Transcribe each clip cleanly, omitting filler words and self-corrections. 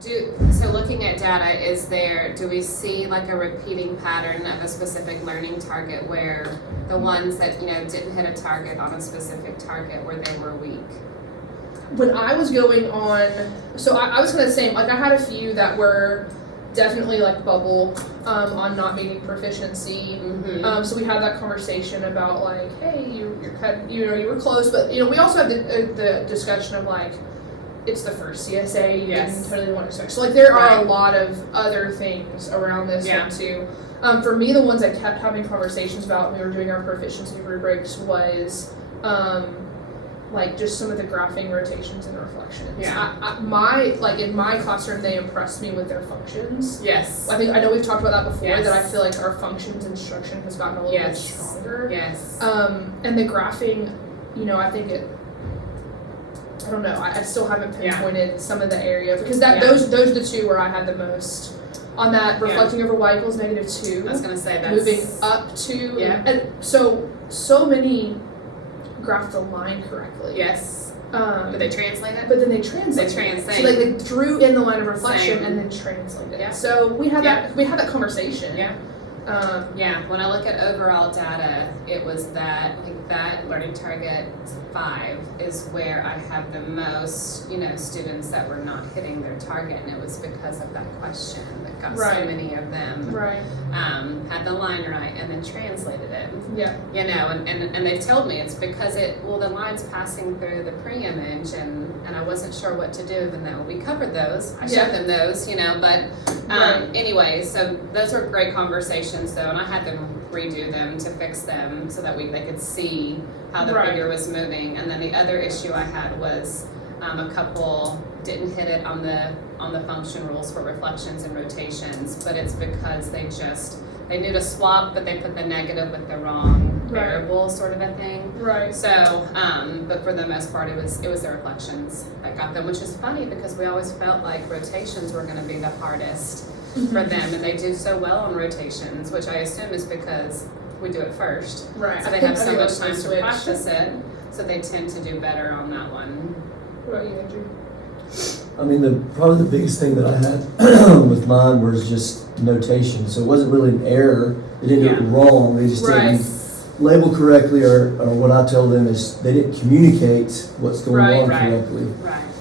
So looking at data, do we see like a repeating pattern of a specific learning target where the ones that, didn't hit a target on a specific target where they were weak? When I was going on, so I was kind of the same, like I had a few that were definitely like bubble on not meeting proficiency. Mm-hmm. So we had that conversation about like, hey, you're kind, you were close, but we also had the discussion of like, it's the first CSA, you didn't totally want to start. So like there are a lot of other things around this one too. For me, the ones I kept having conversations about when we were doing our proficiency rubrics was like just some of the graphing, rotations, and reflections. Yeah. In my classroom, they impressed me with their functions. Yes. I know we've talked about that before, that I feel like our functions instruction has gotten a little bit stronger. Yes. And the graphing, I think I don't know, I still haven't pinpointed some of the area, because those are the two where I had the most. On that, reflecting over y equals -2. I was going to say that's... Moving up to... Yeah. And so many graphed the line correctly. Yes. But they translate it? But then they translate it. So they drew in the line of reflection and then translated it. Yeah. So we had that conversation. Yeah. When I look at overall data, it was that, I think that learning target 5 is where I have the most, students that were not hitting their target, and it was because of that question that got so many of them had the line right and then translated it. Yeah. And they told me it's because the line's passing through the pre-image, and I wasn't sure what to do, and then we covered those. I showed them those, anyway, so those were great conversations though, and I had them redo them to fix them so that they could see how the figure was moving. And then the other issue I had was a couple didn't hit it on the function rules for reflections and rotations, but it's because they knew to swap, but they put the negative with the wrong variable, sort of a thing. Right. So, but for the most part, it was the reflections that got them, which is funny because we always felt like rotations were going to be the hardest for them, and they do so well on rotations, which I assume is because we do it first. Right. So they have so much time to practice it, so they tend to do better on that one. What about you, Andrew? I mean, probably the biggest thing that I had with mine was just notation. So it wasn't really an error. They didn't get it wrong. They just didn't label correctly, or what I tell them is they didn't communicate what's going on correctly.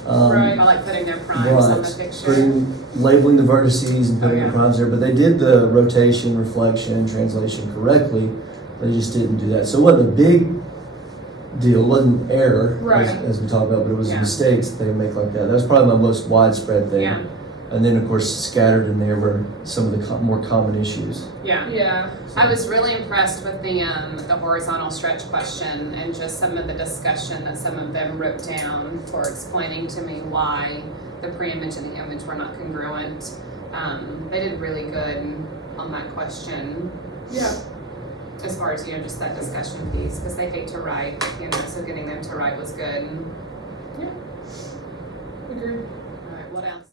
I like putting their primes on the picture. Labeling the vertices and putting the primes there. But they did the rotation, reflection, translation correctly. They just didn't do that. So it wasn't a big deal. It wasn't error, as we talked about, but it was mistakes that they make like that. That was probably my most widespread thing. Yeah. And then, of course, scattered in there were some of the more common issues. Yeah. I was really impressed with the horizontal stretch question and just some of the discussion that some of them wrote down for explaining to me why the pre-image and the image were not congruent. They did really good on that question. Yeah. As far as, just that discussion piece, because they hate to write, so getting them to write was good. Yeah. Agreed. All right, what else?